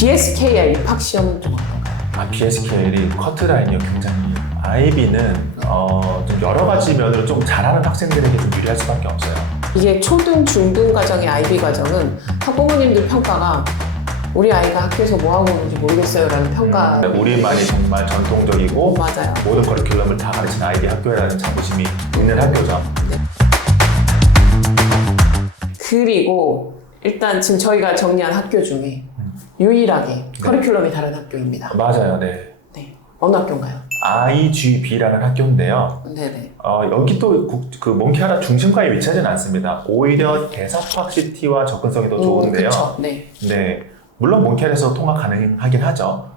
BSKL 입학 시험은 좀 어떤가요? BSKL이 커트라인이요, 굉장히. IB는 좀 여러 가지 면으로 좀 잘하는 학생들에게 좀 유리할 수밖에 없어요. 이게 초등, 중등 과정의 IB 과정은 학부모님들 평가가 우리 아이가 학교에서 뭐 하고 있는지 모르겠어요 라는 평가. 우리만이 정말 전통적이고 맞아요. 모든 커리큘럼을 다 가르치는 IB 학교라는 자부심이 있는 학교죠. 네. 그리고 일단 지금 저희가 정리한 학교 중에 유일하게 커리큘럼이 다른 학교입니다. 맞아요, 네. 네. 어느 학교인가요? IGB라는 학교인데요. 네네. 여기 또 그 몽키하라 중심가에 위치하지는 않습니다. 오히려 대사팍시티와 접근성이 더 좋은데요. 그쵸. 네. 네, 물론 몽키하라에서 통학 가능하긴 하죠.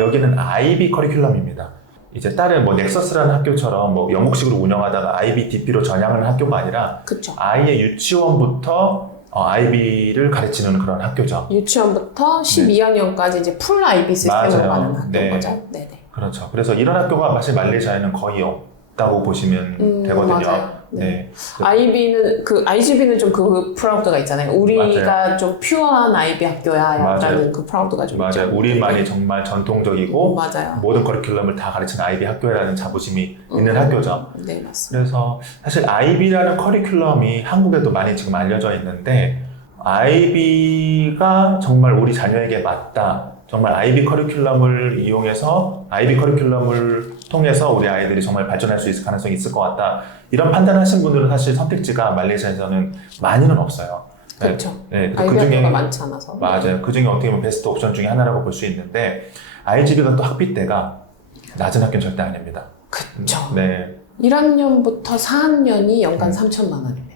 여기는 IB 커리큘럼입니다. 이제 다른 뭐 넥서스라는 학교처럼 뭐 영국식으로 운영하다가 IBDP로 전향하는 학교가 아니라 그쵸. 아이의 유치원부터 IB를 가르치는 그런 학교죠. 유치원부터 12학년까지 이제 풀 IB 시스템으로 맞아요. 가는 학교인 네. 거죠. 네네. 그렇죠. 그래서 이런 학교가 사실 말레이시아에는 거의 없다고 보시면 되거든요. 맞아요. 네. 네. IGB는 좀 그 프라우드가 있잖아요. 우리가 맞아요. 좀 퓨어한 IB 학교야 라는 맞아요. 그 프라우드가 좀 맞아요. 있죠. 우리만이 네. 정말 전통적이고 맞아요. 모든 커리큘럼을 다 가르치는 IB 학교라는 자부심이 있는 학교죠. 네, 맞습니다. 그래서 사실 IB라는 커리큘럼이 한국에도 많이 지금 알려져 있는데 IB가 정말 우리 자녀에게 맞다. 정말 IB 커리큘럼을 이용해서 IB 커리큘럼을 통해서 우리 아이들이 정말 발전할 수 있을 가능성이 있을 것 같다. 이런 판단하신 분들은 사실 선택지가 말레이시아에서는 많이는 없어요. 그렇죠. 네, IB 학교가 많지 않아서. 맞아요. 그 중에 어떻게 보면 베스트 옵션 중에 하나라고 볼 수 있는데 IGB가 또 학비대가 낮은 학교는 절대 아닙니다. 그렇죠. 네, 1학년부터 4학년이 연간 3천만 원입니다.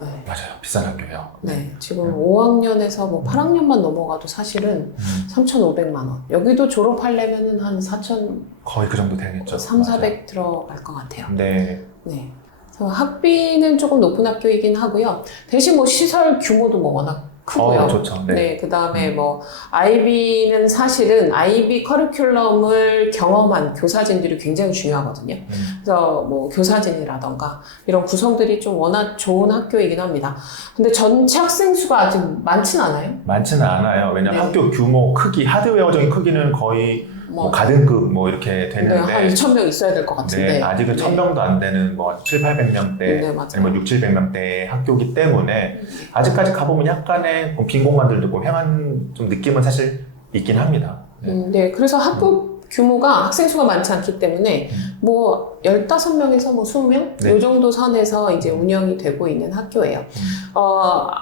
네. 맞아요. 비싼 학교예요. 네, 지금 5학년에서 뭐 8학년만 넘어가도 사실은 3,500만 원. 여기도 졸업하려면은 한 4,000, 거의 그 정도 되겠죠. 400 들어갈 것 같아요. 네. 네. 그래서 학비는 조금 높은 학교이긴 하고요. 대신 뭐 시설 규모도 뭐 워낙 크고요. 좋죠. 네. 그 다음에 뭐, IB는 사실은 IB 커리큘럼을 경험한 교사진들이 굉장히 중요하거든요. 그래서 뭐, 교사진이라던가 이런 구성들이 좀 워낙 좋은 학교이긴 합니다. 근데 전체 학생 수가 아직 많진 않아요? 많지는 않아요. 왜냐면 네. 학교 규모, 크기, 하드웨어적인 크기는 거의 뭐 가등급 뭐 이렇게 되는데 한 2,000명 있어야 될 것 같은데. 네, 아직은 1,000명도 안 되는 뭐 700~800명대 네, 맞아요. 아니면 600~700명대의 학교이기 때문에 아직까지 가보면 약간의 빈 공간들도 있고 횡한 좀 느낌은 사실 있긴 합니다. 네. 네, 그래서 학교 규모가 학생 수가 많지 않기 때문에 뭐 15명에서 뭐 20명? 네. 이 정도 선에서 이제 운영이 되고 있는 학교예요.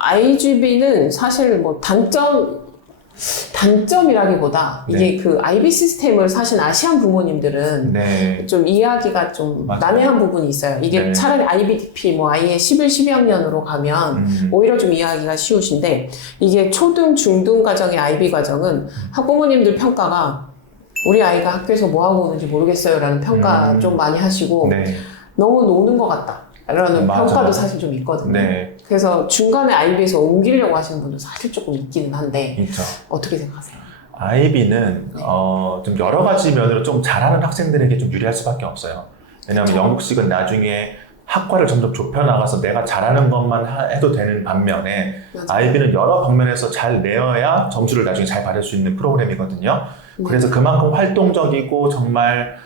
IGB는 사실 뭐 단점이라기보다 이게 그 IB 시스템을 사실 아시안 부모님들은 네. 좀 이해하기가 좀 맞아요. 난해한 부분이 있어요. 이게 네. 차라리 IBDP 뭐 아예 11, 12학년으로 가면 오히려 좀 이해하기가 쉬우신데 이게 초등, 중등 과정의 IB 과정은 학부모님들 평가가 우리 아이가 학교에서 뭐 하고 오는지 모르겠어요 라는 평가 좀 많이 하시고 네. 너무 노는 것 같다 라는 맞아요. 평가도 사실 좀 있거든요. 네. 그래서 중간에 IB에서 옮기려고 하시는 분도 사실 조금 있기는 한데 있죠. 어떻게 생각하세요? IB는 좀 여러 가지 면으로 좀 잘하는 학생들에게 좀 유리할 수밖에 없어요. 왜냐하면 그렇죠. 영국식은 나중에 학과를 점점 좁혀나가서 내가 잘하는 것만 해도 되는 반면에 맞아요. IB는 여러 방면에서 잘 내어야 점수를 나중에 잘 받을 수 있는 프로그램이거든요. 네. 그래서 그만큼 활동적이고 정말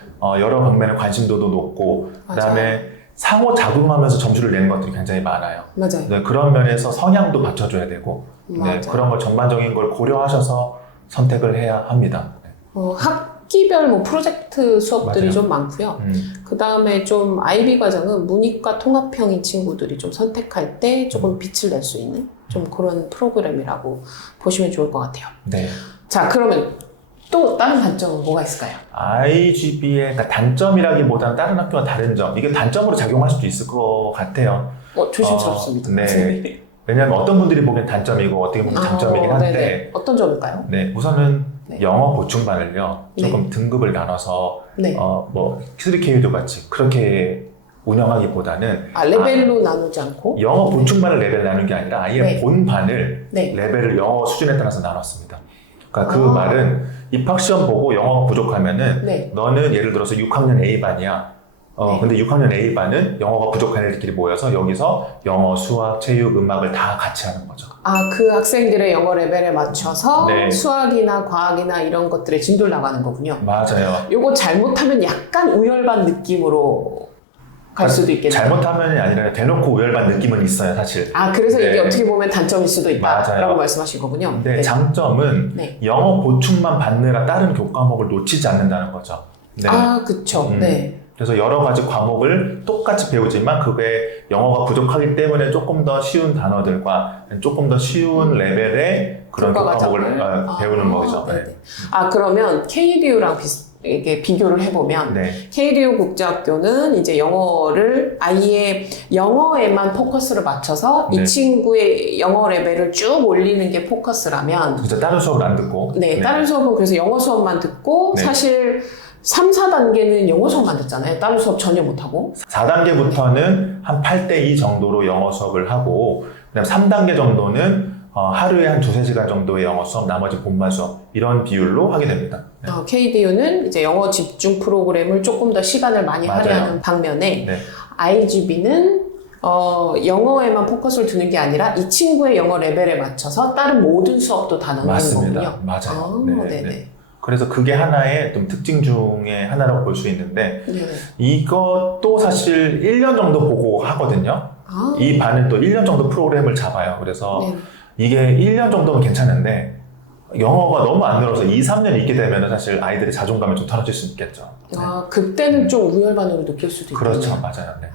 여러 방면에 관심도도 높고 그다음에 상호작용하면서 점수를 내는 것들이 굉장히 많아요. 맞아요. 네, 그런 면에서 성향도 받쳐줘야 되고 네, 맞아요. 그런 걸 전반적인 걸 고려하셔서 선택을 해야 합니다. 학기별 뭐 프로젝트 수업들이 맞아요. 좀 많고요. 그 다음에 좀 IB 과정은 문이과 통합형인 친구들이 좀 선택할 때 조금 빛을 낼 수 있는 좀 그런 프로그램이라고 보시면 좋을 것 같아요. 네. 자, 그러면 또 다른 단점은 뭐가 있을까요? IGB의 그러니까 단점이라기보다는 다른 학교와 다른 점, 이게 단점으로 작용할 수도 있을 것 같아요. 조심스럽습니다. 네. 왜냐하면 어떤 분들이 보기엔 단점이고 어떻게 보면 장점이긴 한데 네네. 어떤 점일까요? 네, 우선은 네. 영어 보충반을요 조금 등급을 나눠서 네. 뭐 3K도 같이 그렇게 운영하기보다는 레벨로 나누지 않고? 영어 보충반을 레벨 나눈 게 아니라 아예 네. 본반을 네. 레벨을 영어 수준에 따라서 나눴습니다. 그러니까 그 말은 입학 시험 보고 영어가 부족하면은 네. 너는 예를 들어서 6학년 A반이야. 네. 근데 6학년 A반은 영어가 부족한 애들끼리 모여서 여기서 영어, 수학, 체육, 음악을 다 같이 하는 거죠. 그 학생들의 영어 레벨에 맞춰서 네. 수학이나 과학이나 이런 것들에 진도를 나가는 거군요. 맞아요. 요거 잘못하면 약간 우열반 느낌으로 갈 수도 있겠네요. 잘못하면이 아니라 대놓고 우열반 느낌은 있어요, 사실. 그래서 네. 이게 어떻게 보면 단점일 수도 있다라고 맞아요. 말씀하신 거군요. 근데 장점은 네. 영어 보충만 받느라 다른 교과목을 놓치지 않는다는 거죠. 네. 그쵸. 음. 네. 그래서 여러 가지 과목을 똑같이 배우지만 그게 영어가 부족하기 때문에 조금 더 쉬운 단어들과 조금 더 쉬운 레벨의 그런 교과목을 배우는 거죠. 네네. 네. 그러면 KDU랑 이게 비교를 해보면 네. KDU 국제학교는 이제 영어를 아예 영어에만 포커스를 맞춰서 네. 이 친구의 영어 레벨을 쭉 올리는 게 포커스라면 그래서 다른 수업을 안 듣고. 네, 다른 수업은 그래서 영어 수업만 듣고 네. 사실 3, 4단계는 영어 수업만 듣잖아요. 다른 수업 전혀 못하고. 4단계부터는 한 8대2 정도로 영어 수업을 하고, 그다음 3단계 정도는 하루에 한 2-3시간 정도의 영어 수업, 나머지 본반 수업, 이런 비율로 하게 됩니다. 네. KDU는 이제 영어 집중 프로그램을 조금 더 시간을 많이 맞아요. 할애하는 반면에 네. IGB는 영어에만 포커스를 두는 게 아니라 이 친구의 영어 레벨에 맞춰서 다른 모든 수업도 다 넣는 맞습니다. 거군요. 맞아요. 네네. 그래서 그게 하나의 좀 특징 중에 하나라고 볼 수 있는데, 네네. 이것도 사실 1년 정도 보고 하거든요. 이 반은 또 1년 정도 프로그램을 잡아요. 그래서 네. 이게 1년 정도면 괜찮은데 영어가 너무 안 늘어서 2-3년 있게 되면 사실 아이들의 자존감이 좀 떨어질 수 있겠죠. 네. 그때는 좀 우열반으로 느낄 수도 있겠네요. 그렇죠. 맞아요. 네.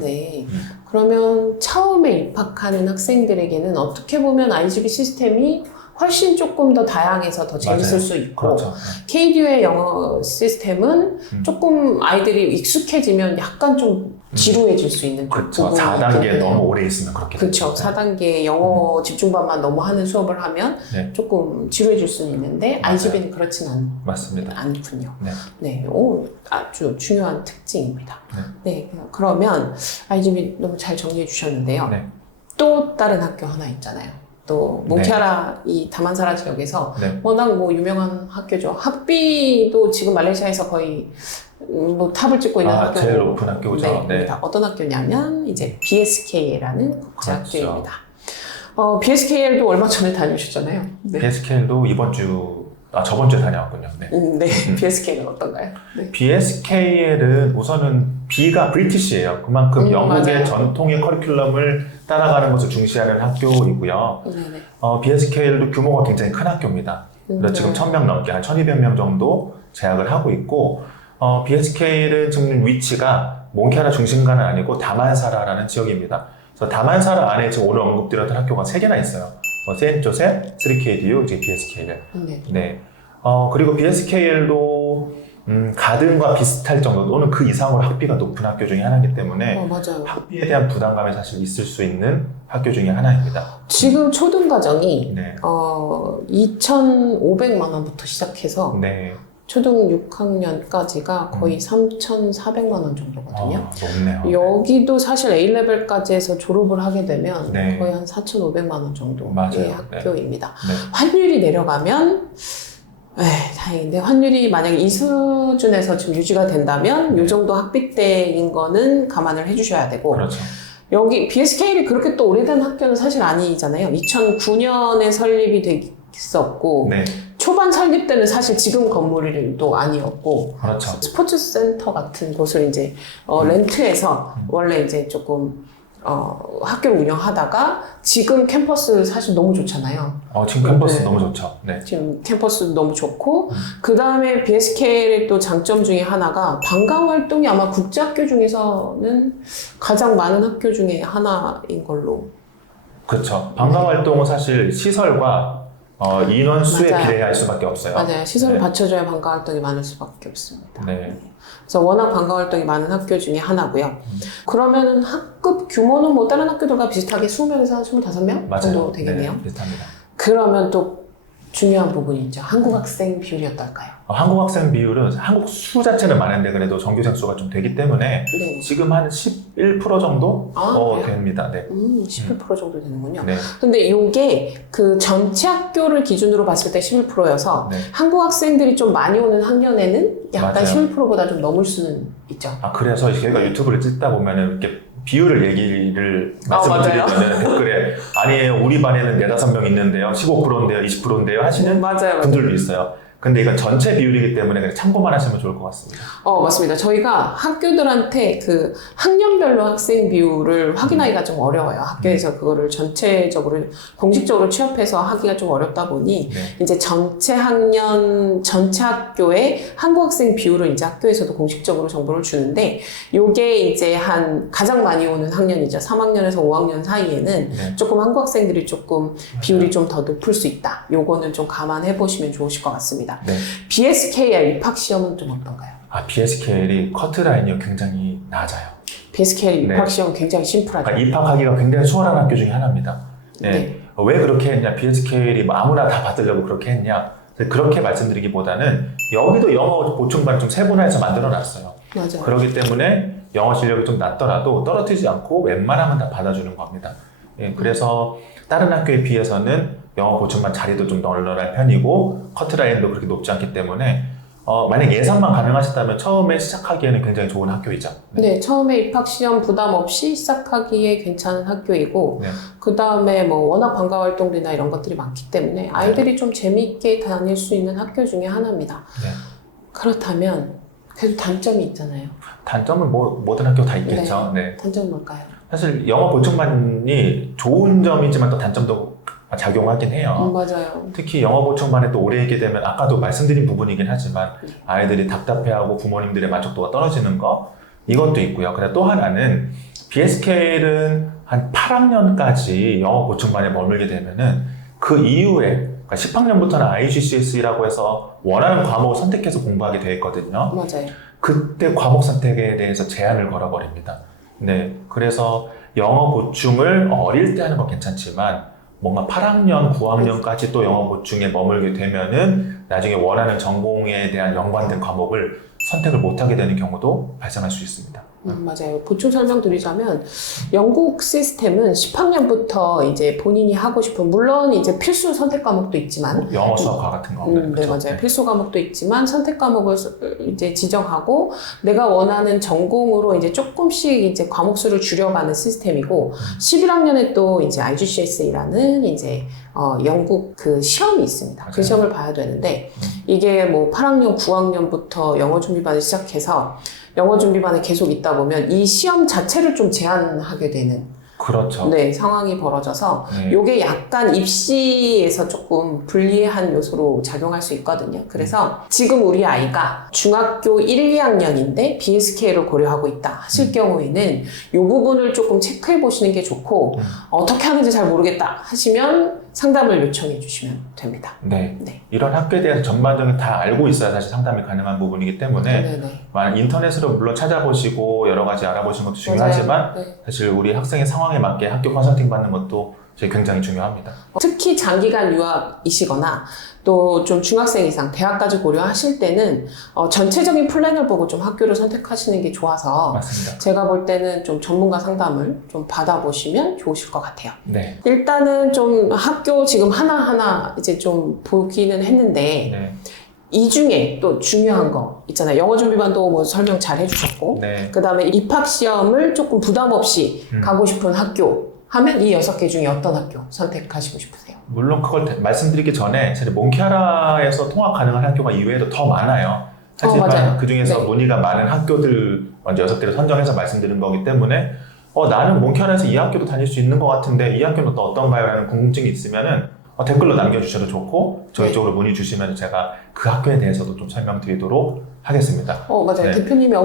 네. 그러면 처음에 입학하는 학생들에게는 어떻게 보면 IGB 시스템이 훨씬 조금 더 다양해서 더 재밌을 맞아요. 수 있고 그렇죠. KDU의 영어 시스템은 조금 아이들이 익숙해지면 약간 좀 지루해질 수 있는 그렇죠. 부분이 4단계에 있겠네요. 너무 오래 있으면 그렇게 그렇죠. 되죠. 4단계 영어 집중반만 너무 하는 수업을 하면 네. 조금 지루해질 수는 있는데 맞아요. IGB는 그렇진 맞습니다. 않군요. 네. 네, 아주 중요한 특징입니다. 네. 그러면 IGB 너무 잘 정리해 주셨는데요. 네. 또 다른 학교 하나 있잖아요. 또 몽키아라 이 다만사라 지역에서 네. 워낙 유명한 학교죠. 학비도 지금 말레이시아에서 거의 탑을 찍고 있는 학교. 제일 높은 학교죠. 네. 어떤 학교냐면 이제 BSK라는 국제학교입니다. BSKL도 얼마 전에 다녀오셨잖아요. 네. BSK도 저번 주에 다녀왔군요. 네. 네. BSK는 어떤가요? 네. BSKL은 우선은 B가 브리티시예요. 그만큼 영국의 맞아요. 전통의 커리큘럼을 따라가는 것을 중시하는 학교이고요. 네네. BSKL도 규모가 굉장히 큰 학교입니다. 그래서 지금 1000명 넘게, 한 1200명 정도 재학을 하고 있고, BSKL은 지금 위치가 몽키아라 중심가는 아니고 다만사라라는 지역입니다. 그래서 다만사라 안에 지금 오늘 언급드렸던 학교가 3개나 있어요. 세인트조셉, 3KDU, 이제 BSKL. 네. 네. 그리고 BSKL도 가든과 비슷할 정도 또는 그 이상으로 학비가 높은 학교 중에 하나이기 때문에 맞아요. 학비에 대한 부담감이 사실 있을 수 있는 학교 중에 하나입니다. 지금 초등과정이 네. 2,500만 원부터 시작해서 네. 초등 6학년까지가 거의 3,400만 원 정도거든요. 높네요. 여기도 사실 A레벨까지 해서 졸업을 하게 되면 네. 거의 한 4,500만 원 정도의 맞아요. 학교입니다. 네. 환율이 내려가면 다행인데 환율이 만약에 이 수준에서 지금 유지가 된다면 이 정도 학비대인 거는 감안을 해주셔야 되고 그렇죠. 여기 BSKL이 그렇게 또 오래된 학교는 사실 아니잖아요. 2009년에 설립이 됐었고 네. 초반 설립 때는 사실 지금 건물도 아니었고 그렇죠. 스포츠 센터 같은 곳을 이제 렌트해서 원래 이제 조금 학교를 운영하다가 지금 캠퍼스 사실 너무 좋잖아요. 지금 캠퍼스 네. 너무 좋죠. 네. 지금 캠퍼스도 너무 좋고 그 다음에 BSKL의 또 장점 중에 하나가 방과후 활동이 아마 국제학교 중에서는 가장 많은 학교 중에 하나인 걸로. 그렇죠. 방과 활동은 사실 시설과 인원수에 맞아요. 비례할 수밖에 없어요. 맞아요. 시설을 네. 받쳐줘야 방과 활동이 많을 수밖에 없습니다. 네. 그래서 워낙 방과 활동이 많은 학교 중에 하나고요. 그러면은 학급 규모는 다른 학교들과 비슷하게 20명에서 한 25명 맞아요. 정도 되겠네요. 네, 비슷합니다. 그러면 또 중요한 부분이 있죠. 한국 학생 비율이 어떨까요? 한국 학생 비율은 한국 수 자체는 많은데 그래도 정규생 수가 좀 되기 때문에 네. 지금 한 11% 정도 그래요? 됩니다. 네. 11% 정도 되는군요. 네. 근데 이게 그 전체 학교를 기준으로 봤을 때 11%여서 네. 한국 학생들이 좀 많이 오는 학년에는 약간 맞아요. 11%보다 좀 넘을 수는 있죠. 그래서 저희가 유튜브를 찍다 보면은 이렇게 비율을 얘기를 말씀을 맞아요. 드리면은 댓글에 아니에요. 우리 반에는 4-5명 있는데요. 15%인데요. 20%인데요. 하시는 맞아요. 분들도 있어요. 근데 이건 전체 비율이기 때문에 그냥 참고만 하시면 좋을 것 같습니다. 맞습니다. 저희가 학교들한테 그 학년별로 학생 비율을 확인하기가 좀 어려워요. 학교에서 그거를 전체적으로, 공식적으로 취합해서 하기가 좀 어렵다 보니, 네. 이제 전체 학년, 전체 학교의 한국 학생 비율을 이제 학교에서도 공식적으로 정보를 주는데, 요게 이제 가장 많이 오는 학년이죠. 3학년에서 5학년 사이에는 네. 조금 한국 학생들이 조금 비율이 좀 더 높을 수 있다. 요거는 좀 감안해 보시면 좋으실 것 같습니다. 네. BSKR 입학 시험은 좀 어떤가요? BSKL이 커트라인이 굉장히 낮아요. BSKR 네. 입학 시험은 굉장히 심플하죠. 입학하기가 굉장히 수월한 학교 중에 하나입니다. 네. 네. 왜 그렇게 했냐? BSKL이 아무나 다 받으려고 그렇게 했냐? 그렇게 말씀드리기보다는 여기도 영어 보충반 좀 세분화해서 만들어놨어요. 맞아요. 그렇기 때문에 영어 실력이 좀 낮더라도 떨어뜨리지 않고 웬만하면 다 받아주는 겁니다. 그래서 다른 학교에 비해서는 영어 보충반 자리도 좀 널널한 편이고 커트라인도 그렇게 높지 않기 때문에 만약 예상만 가능하시다면 처음에 시작하기에는 굉장히 좋은 학교이죠. 네, 처음에 입학 시험 부담 없이 시작하기에 괜찮은 학교이고, 네. 그 다음에 뭐 워낙 방과 활동들이나 이런 것들이 많기 때문에 아이들이 좀 재미있게 다닐 수 있는 학교 중에 하나입니다. 네. 그렇다면 그래도 단점이 있잖아요. 단점은 모든 학교 다 있겠죠. 네. 단점은 뭘까요? 사실 영어 보충반이 좋은 점이지만 또 단점도 작용하긴 해요. 맞아요. 특히 영어 보충반에 또 오래 있게 되면 아까도 말씀드린 부분이긴 하지만 아이들이 답답해하고 부모님들의 만족도가 떨어지는 거 이것도 있고요. 그다음 또 하나는 BSK는 한 8학년까지 영어 보충반에 머물게 되면은 그 이후에 그러니까 10학년부터는 IGCSE라고 해서 원하는 과목을 선택해서 공부하게 돼 있거든요. 맞아요. 그때 과목 선택에 대해서 제한을 걸어버립니다. 네, 그래서 영어 보충을 어릴 때 하는 건 괜찮지만 뭔가 8학년, 9학년까지 또 영어 보충에 머물게 되면은 나중에 원하는 전공에 대한 연관된 과목을 선택을 못하게 되는 경우도 발생할 수 있습니다. 맞아요. 보충 설명드리자면 영국 시스템은 10학년부터 이제 본인이 하고 싶은, 물론 이제 필수 선택 과목도 있지만 영어 수학과 같은 거. 네, 맞아요. 필수 과목도 있지만 선택 과목을 이제 지정하고 내가 원하는 전공으로 이제 조금씩 이제 과목 수를 줄여가는 시스템이고 11학년에 또 이제 IGCSE라는 이제 영국 그 시험이 있습니다. 맞아요. 그 시험을 봐야 되는데 이게 뭐 8학년, 9학년부터 영어 준비반을 시작해서 영어 준비반에 계속 있다 보면 이 시험 자체를 좀 제한하게 되는 그렇죠. 네, 상황이 벌어져서 네. 요게 약간 입시에서 조금 불리한 요소로 작용할 수 있거든요. 그래서 지금 우리 아이가 중학교 1, 2학년인데 BSK를 고려하고 있다 하실 경우에는 요 부분을 조금 체크해 보시는 게 좋고 어떻게 하는지 잘 모르겠다 하시면 상담을 요청해 주시면 됩니다. 네. 네. 이런 학교에 대해서 전반적인 다 알고 있어야 사실 상담이 가능한 부분이기 때문에 네네. 인터넷으로 물론 찾아보시고 여러 가지 알아보시는 것도 중요하지만 네. 사실 우리 학생의 상황에 맞게 학교 컨설팅 받는 것도 굉장히 중요합니다. 특히 장기간 유학이시거나 또 좀 중학생 이상 대학까지 고려하실 때는 전체적인 플랜을 보고 좀 학교를 선택하시는 게 좋아서 맞습니다. 제가 볼 때는 좀 전문가 상담을 좀 받아보시면 좋으실 것 같아요. 네. 일단은 좀 학교 지금 하나하나 이제 좀 보기는 했는데 네. 이 중에 또 중요한 거 있잖아요. 영어 준비반도 뭐 설명 잘 해주셨고 네. 그 다음에 입학 시험을 조금 부담 없이 가고 싶은 학교 하면 이 6개 중에 어떤 학교 선택하시고 싶으세요? 물론 그걸 말씀드리기 전에 사실 몬키아라에서 통학 가능한 학교가 이외에도 더 많아요. 하지만 맞아요. 그 중에서 네. 문의가 많은 학교들 먼저 6개를 선정해서 말씀드린 거기 때문에 나는 몬키아라에서 이 학교도 다닐 수 있는 것 같은데 이 학교는 또 어떤가요? 라는 궁금증이 있으면은 댓글로 남겨주셔도 좋고 저희 네. 쪽으로 문의 주시면 제가 그 학교에 대해서도 좀 설명드리도록 하겠습니다. 맞아요. 네. 대표님이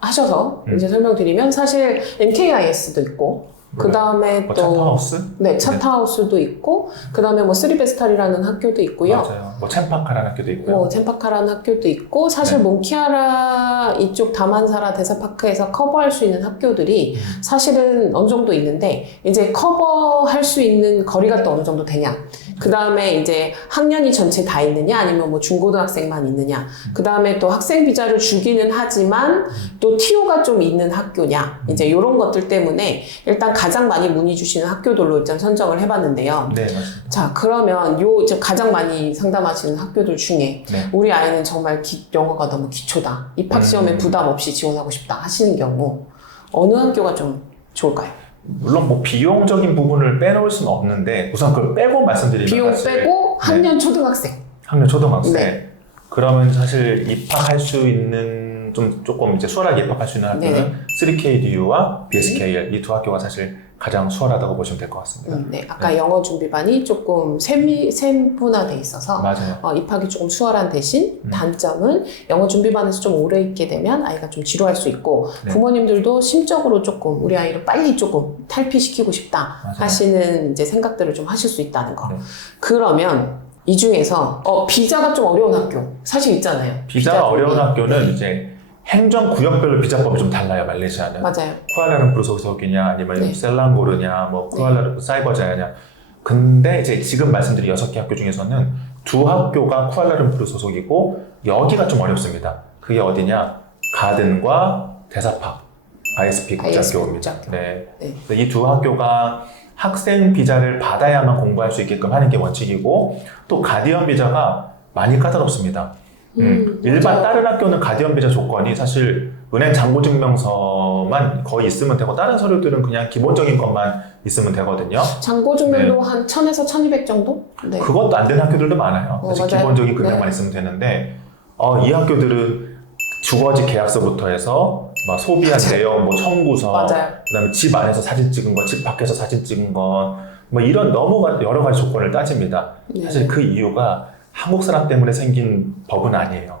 하셔서 이제 설명드리면 사실 MKIS도 있고 그 다음에 또 차타하우스? 네, 차타하우스도 있고 그 다음에 뭐 쓰리베스탈이라는 학교도 있고요. 맞아요. 챔파카라는 학교도 있고요. 뭐 젠파카라는 학교도 있고 사실 네. 몬키아라 이쪽 다만사라 대사파크에서 커버할 수 있는 학교들이 사실은 어느 정도 있는데 이제 커버할 수 있는 거리가 또 어느 정도 되냐 그 다음에 이제 학년이 전체 다 있느냐, 아니면 뭐 중고등학생만 있느냐. 그 다음에 또 학생 비자를 주기는 하지만 또 TO가 좀 있는 학교냐. 이제 이런 것들 때문에 일단 가장 많이 문의 주시는 학교들로 일단 선정을 해봤는데요. 네, 맞습니다. 자, 그러면 이제 가장 많이 상담하시는 학교들 중에 네. 우리 아이는 정말 영어가 너무 기초다. 입학시험에 부담 없이 지원하고 싶다 하시는 경우 어느 학교가 좀 좋을까요? 물론 뭐 비용적인 부분을 빼놓을 수는 없는데 우선 그걸 빼고 말씀드리면 비용 사실 빼고 학년 초등학생. 학년 초등학생 네. 그러면 사실 입학할 수 있는 조금 이제 수월하게 입학할 수 있는 학교는 네네. 3KDU와 BSKL 이 두 학교가 사실 가장 수월하다고 보시면 될 것 같습니다. 네, 아까 영어 준비반이 조금 세분화돼 있어서 맞아요. 입학이 조금 수월한 대신 단점은 영어 준비반에서 좀 오래 있게 되면 아이가 좀 지루할 수 있고 네. 부모님들도 심적으로 조금 우리 아이를 빨리 조금 탈피시키고 싶다 맞아요. 하시는 이제 생각들을 좀 하실 수 있다는 거. 네. 그러면 이 중에서 비자가 좀 어려운 학교 사실 있잖아요. 비자가 어려운 학교는 네. 이제 행정구역별로 비자법이 좀 달라요, 말레이시아는. 맞아요. 쿠알라룸푸르 소속이냐, 아니면 네. 셀랑고르냐, 뭐 사이버자야냐. 근데 이제 지금 말씀드린 6개 학교 중에서는 두 학교가 쿠알라룸푸르 소속이고 여기가 좀 어렵습니다. 그게 어디냐? 가든과 데사팍 ISP 국제학교입니다. 국제학교. 네. 네. 이 두 학교가 학생 비자를 받아야만 공부할 수 있게끔 하는 게 원칙이고 또 가디언 비자가 많이 까다롭습니다. 일반 맞아요. 다른 학교는 가디언 비자 조건이 사실 은행 잔고증명서만 거의 있으면 되고 다른 서류들은 그냥 기본적인 것만 있으면 되거든요. 잔고증명도 한 1000에서 1200 정도? 네. 그것도 안 되는 학교들도 많아요. 사실 맞아요. 기본적인 금액만 네. 있으면 되는데 이 학교들은 주거지 계약서부터 해서 막 소비한 맞아요. 내용, 뭐 청구서, 맞아요. 그다음에 집 안에서 사진 찍은 거, 집 밖에서 사진 찍은 거, 뭐 이런 너무 여러 가지 조건을 따집니다. 네. 사실 그 이유가 한국 사람 때문에 생긴 법은 아니에요.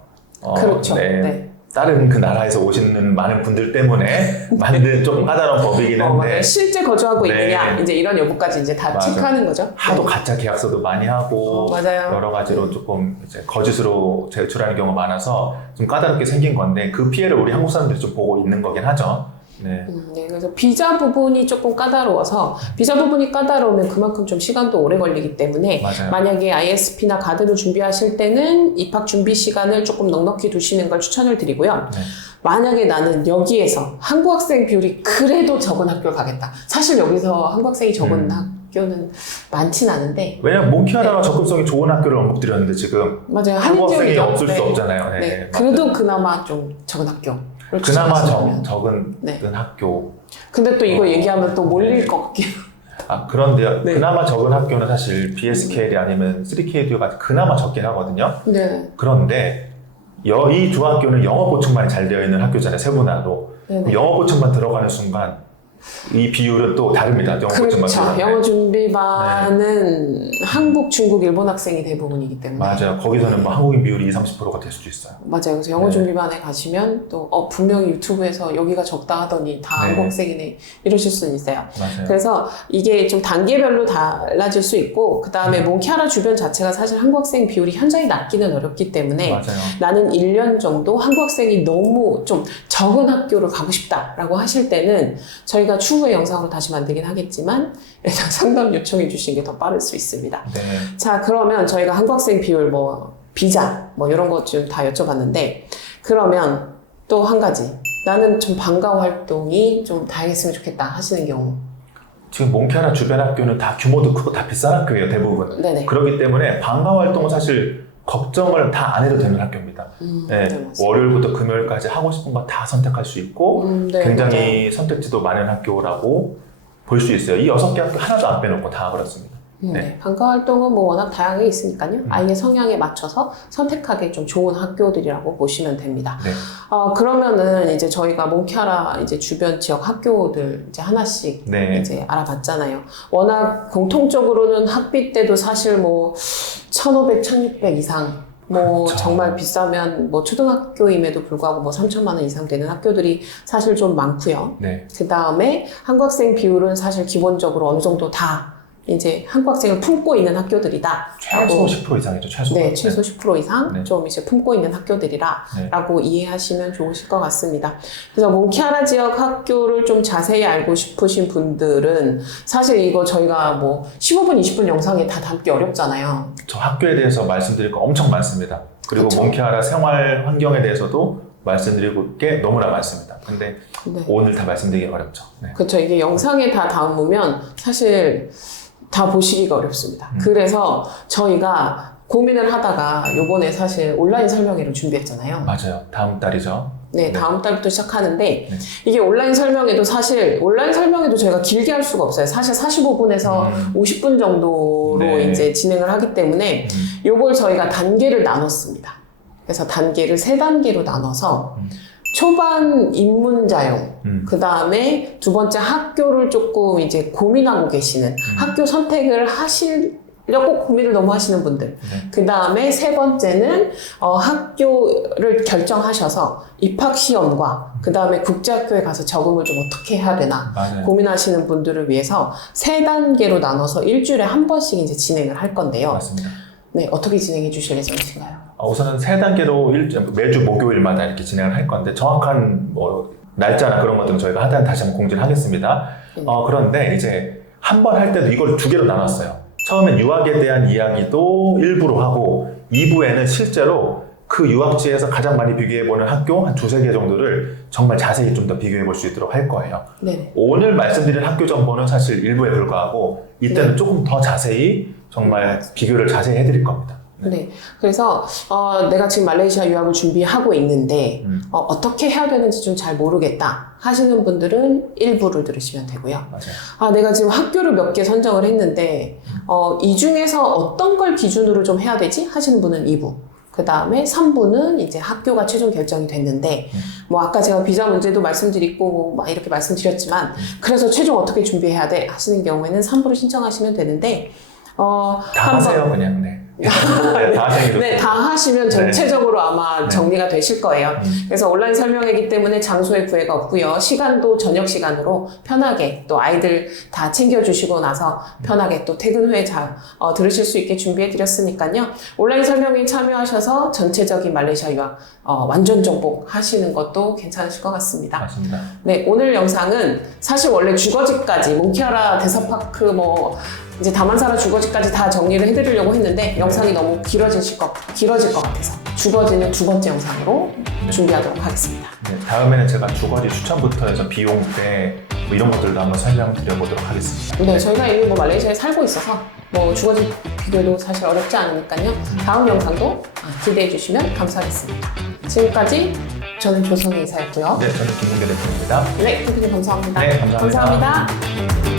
그렇죠. 네. 네. 다른 그 나라에서 오시는 많은 분들 때문에 만든 조금 까다로운 법이긴 한데 맞아요. 실제 거주하고 네. 있느냐 이제 이런 여부까지 이제 다 맞아. 체크하는 거죠. 하도 네. 가짜 계약서도 많이 하고 맞아요. 여러 가지로 조금 이제 거짓으로 제출하는 경우가 많아서 좀 까다롭게 생긴 건데 그 피해를 우리 한국 사람들이 좀 보고 있는 거긴 하죠. 네. 네, 그래서 비자 부분이 조금 까다로워서 비자 부분이 까다로우면 그만큼 좀 시간도 오래 걸리기 때문에 맞아요. 만약에 ISP나 가드를 준비하실 때는 입학 준비 시간을 조금 넉넉히 두시는 걸 추천을 드리고요. 네. 만약에 나는 여기에서 한국 학생 비율이 그래도 적은 학교를 가겠다. 사실 여기서 한국 학생이 적은 학교는 많진 않은데 왜냐면 몽키아라가 접근성이 좋은 학교를 언급드렸는데 지금 맞아요. 한국 학생이 한인지역이죠. 없을 수 네. 없잖아요. 네. 네. 그래도 그나마 좀 적은 학교. 그나마 적은 네. 학교. 근데 또 이거 얘기하면 또 몰릴 네. 것 같긴. 그런데요. 네. 그나마 적은 학교는 사실 BSKL이 아니면 3KDU가 그나마 적긴 하거든요. 네. 그런데 이 두 학교는 영어 보충반이 잘 되어 있는 학교잖아요. 세분화로. 네네. 영어 보충반 들어가는 순간 이 비율은 또 다릅니다. 영어 보충반 그렇죠. 들어가는. 영어 준비반은 한국, 중국, 일본 학생이 대부분이기 때문에. 맞아요. 거기서는 뭐 한국인 비율이 20-30%가 될 수도 있어요. 맞아요. 그래서 영어 네. 준비반에 가시면 또 분명히 유튜브에서 여기가 적다 하더니 다 네. 한국 학생이네 이러실 수는 있어요. 맞아요. 그래서 이게 좀 단계별로 달라질 수 있고 그 다음에 몽키아라 주변 자체가 사실 한국 학생 비율이 현저히 낮기는 어렵기 때문에 맞아요. 나는 1년 정도 한국 학생이 너무 좀 적은 학교를 가고 싶다라고 하실 때는 저희가 추후에 영상으로 다시 만들긴 하겠지만 일단 상담 요청해 주시는 게 더 빠를 수 있습니다. 네. 자, 그러면 저희가 한국 학생 비율 비자 이런 것 좀 다 여쭤봤는데 그러면 또 한 가지 나는 좀 방과 활동이 좀 다양했으면 좋겠다 하시는 경우 지금 몽키아라 주변 학교는 다 규모도 크고 다 비싼 학교예요, 대부분. 네네. 그렇기 때문에 방과 활동은 사실 걱정을 다 안 해도 되는 학교입니다. 네, 네, 맞습니다. 월요일부터 금요일까지 하고 싶은 거 다 선택할 수 있고 네, 굉장히 선택지도 많은 학교라고 볼 수 있어요. 이 6개 학교 하나도 안 빼놓고 다 그렇습니다. 네. 방과 활동은 워낙 다양하게 있으니까요. 아이의 성향에 맞춰서 선택하기 좀 좋은 학교들이라고 보시면 됩니다. 네. 그러면은 이제 저희가 몽키아라 이제 주변 지역 학교들 이제 하나씩 네. 이제 알아봤잖아요. 워낙 공통적으로는 학비 때도 사실 1,500, 1,600 이상 그렇죠. 정말 비싸면 초등학교임에도 불구하고 3천만 원 이상 되는 학교들이 사실 좀 많고요. 네. 그 다음에 한국 학생 비율은 사실 기본적으로 어느 정도 다 이제 한국 학생을 품고 있는 학교들이다. 최소 10% 이상이죠, 최소. 네, 최소 10% 이상 네. 좀 이제 품고 있는 학교들이라고 네. 이해하시면 좋으실 것 같습니다. 그래서 몬키아라 지역 학교를 좀 자세히 알고 싶으신 분들은 사실 이거 저희가 뭐 15분, 20분 영상에 다 담기 어렵잖아요. 저 학교에 대해서 말씀드릴 거 엄청 많습니다. 그리고 그쵸. 몬키아라 생활 환경에 대해서도 말씀드릴 게 너무나 많습니다. 근데 네. 오늘 다 말씀드리기 어렵죠. 네. 그렇죠. 이게 영상에 다 담으면 사실 다 보시기가 어렵습니다. 그래서 저희가 고민을 하다가 요번에 사실 온라인 설명회를 준비했잖아요. 맞아요. 다음 달이죠. 네, 다음 달부터 시작하는데 네. 이게 온라인 설명회도 사실 온라인 설명회도 저희가 길게 할 수가 없어요. 사실 45분에서 50분 정도로 네. 이제 진행을 하기 때문에 요걸 저희가 단계를 나눴습니다. 그래서 단계를 3단계로 나눠서 초반 입문자용, 그 다음에 두 번째 학교를 조금 이제 고민하고 계시는 학교 선택을 하시려고 고민을 너무 하시는 분들. 네. 그 다음에 세 번째는 학교를 결정하셔서 입학시험과 그 다음에 국제학교에 가서 적응을 좀 어떻게 해야 되나 맞아요. 고민하시는 분들을 위해서 3단계로 나눠서 일주일에 한 번씩 이제 진행을 할 건데요. 맞습니다. 네, 어떻게 진행해 주실 예정이신가요? 우선은 3단계로 매주 목요일마다 이렇게 진행을 할 건데 정확한 뭐 날짜나 그런 것들은 저희가 하단 다시 한번 공지를 하겠습니다. 그런데 이제 한 번 할 때도 이걸 2개로 나눴어요. 처음엔 유학에 대한 이야기도 일부로 하고 2부에는 실제로 그 유학지에서 가장 많이 비교해보는 학교 한 2-3개 정도를 정말 자세히 좀 더 비교해볼 수 있도록 할 거예요. 네. 오늘 말씀드린 학교 정보는 사실 일부에 불과하고 이때는 네. 조금 더 자세히 정말 비교를 자세히 해드릴 겁니다. 네. 그래서 내가 지금 말레이시아 유학을 준비하고 있는데 어떻게 해야 되는지 좀 잘 모르겠다 하시는 분들은 1부를 들으시면 되고요. 맞아요. 내가 지금 학교를 몇 개 선정을 했는데 이 중에서 어떤 걸 기준으로 좀 해야 되지 하시는 분은 2부. 그 다음에 3부는 이제 학교가 최종 결정이 됐는데, 뭐 아까 제가 비자 문제도 말씀드리고 막 이렇게 말씀드렸지만, 그래서 최종 어떻게 준비해야 돼 하시는 경우에는 3부를 신청하시면 되는데, 다 하세요, 그냥. 네. 네, 다 하세요. 네, 다 하시면 전체적으로 아마 네. 정리가 되실 거예요. 그래서 온라인 설명회이기 때문에 장소에 구애가 없고요. 시간도 저녁 시간으로 편하게 또 아이들 다 챙겨주시고 나서 편하게 또 퇴근 후에 잘 들으실 수 있게 준비해드렸으니까요. 온라인 설명회에 참여하셔서 전체적인 말레이시아 유학 완전 정복 하시는 것도 괜찮으실 것 같습니다. 맞습니다. 네, 오늘 영상은 사실 원래 주거지까지 몬키아라 대사파크 뭐 이제 다만사라 주거지까지 다 정리를 해드리려고 했는데 영상이 너무 길어질 것 같아서 주거지는 2번째 영상으로 준비하도록 하겠습니다. 네, 다음에는 제가 주거지 추천부터 해서 비용대 뭐 이런 것들도 한번 설명드려보도록 하겠습니다. 네, 저희가 이미 뭐 말레이시아에 살고 있어서 뭐 주거지 비교도 사실 어렵지 않으니까요. 다음 영상도 기대해 주시면 감사하겠습니다. 지금까지 저는 조성희 이사였고요. 네, 저는 김문계 대표입니다. 네, 대표님 감사합니다. 네, 감사합니다. 감사합니다.